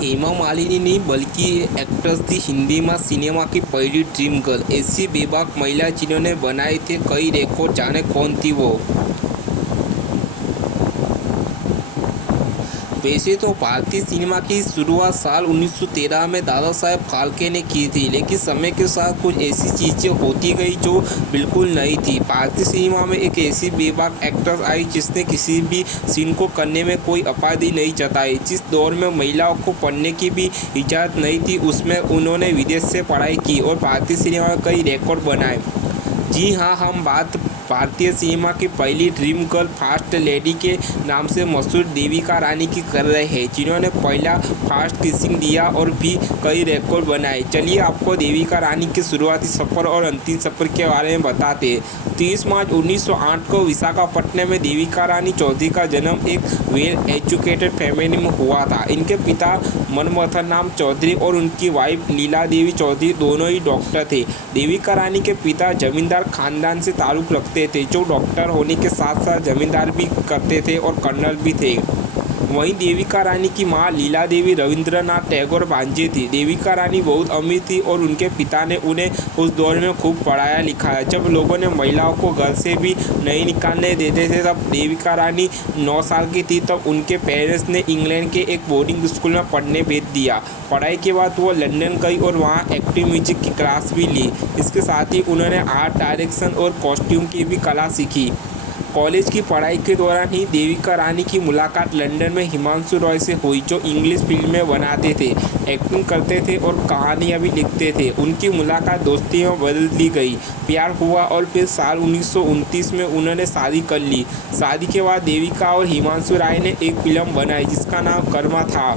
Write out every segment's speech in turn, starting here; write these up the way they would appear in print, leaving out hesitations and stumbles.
हेमा मालिनी नहीं बल्कि एक्ट्रेस थी हिंदी में सिनेमा की पहली ड्रीम गर्ल। ऐसी बेबाक महिला जिन्होंने बनाए थे कई रिकॉर्ड। जाने कौन थी वो। वैसे तो भारतीय सिनेमा की शुरुआत साल 1913 में दादा साहेब फाल्के ने की थी, लेकिन समय के साथ कुछ ऐसी चीज़ें होती गई जो बिल्कुल नई थी। भारतीय सिनेमा में एक ऐसी बेबाक एक्ट्रेस आई जिसने किसी भी सीन को करने में कोई आपत्ति नहीं जताई। जिस दौर में महिलाओं को पढ़ने की भी इजाज़त नहीं थी, उसमें उन्होंने विदेश से पढ़ाई की और भारतीय सिनेमा में कई रिकॉर्ड बनाए। जी हाँ, हम बात भारतीय सिनेमा की पहली ड्रीम गर्ल फर्स्ट लेडी के नाम से मशहूर देविका रानी की कर रहे हैं, जिन्होंने पहला फास्ट किसिंग दिया और भी कई रिकॉर्ड बनाए। चलिए आपको देविका रानी के शुरुआती सफ़र और अंतिम सफ़र के बारे में बताते हैं। 30 मार्च 1908 को विशाखापट्टनम में देविका रानी चौधरी का जन्म एक वेल एजुकेटेड फैमिली में हुआ था। इनके पिता मनमोहन राम चौधरी और उनकी वाइफ लीला देवी चौधरी दोनों ही डॉक्टर थे। देविका रानी के पिता जमींदार खानदान से ताल्लुक़ रखते थे, जो डॉक्टर होने के साथ साथ जमींदार भी करते थे और कर्नल भी थे। वहीं देविका रानी की मां लीला देवी रविंद्रनाथ टैगोर भांजी थी। देविका रानी बहुत अमीर थी और उनके पिता ने उन्हें उस दौर में खूब पढ़ाया लिखाया। जब लोगों ने महिलाओं को घर से भी नहीं निकालने देते थे, तब देविका रानी 9 साल की थी, तब उनके पेरेंट्स ने इंग्लैंड के एक बोर्डिंग स्कूल में पढ़ने भेज दिया। पढ़ाई के बाद वो लंदन गई और वहाँ एक्टिव म्यूजिक की क्लास भी ली। इसके साथ ही उन्होंने आर्ट डायरेक्शन और कॉस्ट्यूम की भी कला सीखी। कॉलेज की पढ़ाई के दौरान ही देविका रानी की मुलाकात लंदन में हिमांशु रॉय से हुई, जो इंग्लिश फिल्में बनाते थे, एक्टिंग करते थे और कहानियाँ भी लिखते थे। उनकी मुलाकात दोस्ती में बदल दी गई, प्यार हुआ और फिर साल 1929 में उन्होंने शादी कर ली। शादी के बाद देविका और हिमांशु राय ने एक फिल्म बनाई जिसका नाम कर्मा था।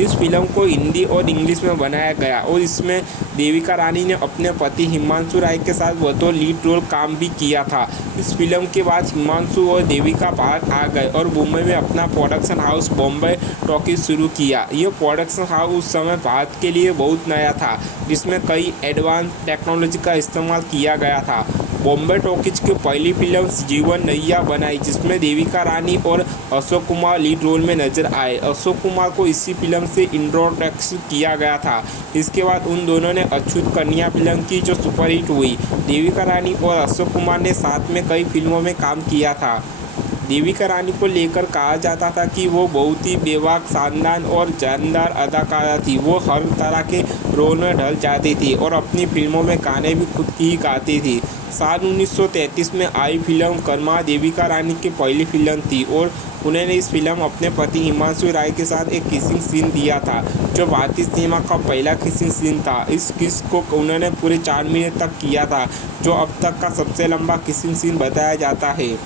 इस फिल्म को हिंदी और इंग्लिश में बनाया गया और इसमें देविका रानी ने अपने पति हिमांशु राय के साथ बतौर लीड रोल काम भी किया था। इस फिल्म के बाद हिमांशु और देविका बाहर आ गए और मुंबई में अपना प्रोडक्शन हाउस बॉम्बे टॉकीज शुरू किया। यह प्रोडक्शन हाउस उस समय भारत के लिए बहुत नया था, जिसमें कई एडवांस टेक्नोलॉजी का इस्तेमाल किया गया था। बॉम्बे टॉकीज की पहली फिल्म जीवन नैया बनाई, जिसमें देविका रानी और अशोक कुमार लीड रोल में नजर आए। अशोक कुमार को इसी फिल्म से इंट्रोडक्शन किया गया था। इसके बाद उन दोनों ने अछूत कन्या फिल्म की, जो सुपरहिट हुई। देविका रानी और अशोक कुमार ने साथ में कई फिल्मों में काम किया था। देविका रानी को लेकर कहा जाता था कि वो बहुत ही बेबाक, शानदार और जानदार अदाकारा थी। वो हर तरह के रोल में ढल जाती थी और अपनी फिल्मों में गाने भी खुद ही गाती थी। साल 1933 में आई फिल्म कर्मा देविका रानी की पहली फिल्म थी और उन्होंने इस फिल्म अपने पति हिमांशु राय के साथ एक किसिंग सीन दिया था, जो भारतीय सिनेमा का पहला किसिंग सीन था। इस किस को उन्होंने पूरे 4 मिनट तक किया था, जो अब तक का सबसे लंबा किसिंग सीन बताया जाता है।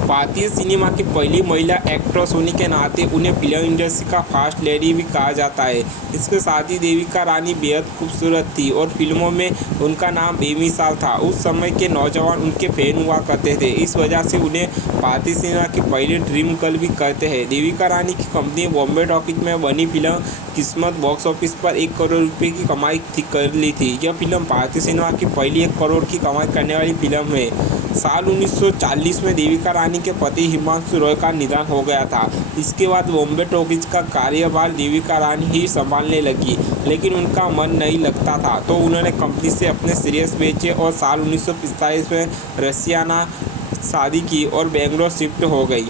भारतीय सिनेमा की पहली महिला एक्ट्रेस होने के नाते उन्हें फिल्म इंडस्ट्री का फर्स्ट लेडी भी कहा जाता है। इसके साथ ही देविका रानी बेहद खूबसूरत थी और फिल्मों में उनका नाम बेमिसाल था। उस समय के नौजवान उनके फैन हुआ करते थे, इस वजह से उन्हें भारतीय सिनेमा की पहली ड्रीम गर्ल भी कहते हैं। देविका रानी की कंपनी बॉम्बे टॉकीज में बनी फिल्म किस्मत बॉक्स ऑफिस पर 1 करोड़ रुपये की कमाई कर ली थी। यह फिल्म भारतीय सिनेमा की पहली 1 करोड़ की कमाई करने वाली फिल्म है। साल 1940 में देविका रानी के पति हिमांशु रॉय का निधन हो गया था। इसके बाद बॉम्बे टॉकीज का कार्यभार देविका रानी ही संभालने लगी, लेकिन उनका मन नहीं लगता था, तो उन्होंने कंपनी से अपने शेयर्स बेचे और साल 1945 में रसियाना शादी की और बेंगलोर शिफ्ट हो गई।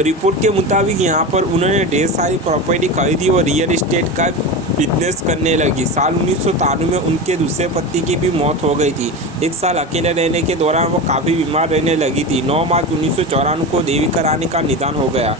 रिपोर्ट के मुताबिक यहाँ पर उन्होंने ढेर सारी प्रॉपर्टी खरीदी और रियल एस्टेट का बिजनेस करने लगी। साल 1993 में उनके दूसरे पति की भी मौत हो गई थी। 1 साल अकेले रहने के दौरान वो काफ़ी बीमार रहने लगी थी। 9 मार्च 1994 को देविका रानी का निधन हो गया।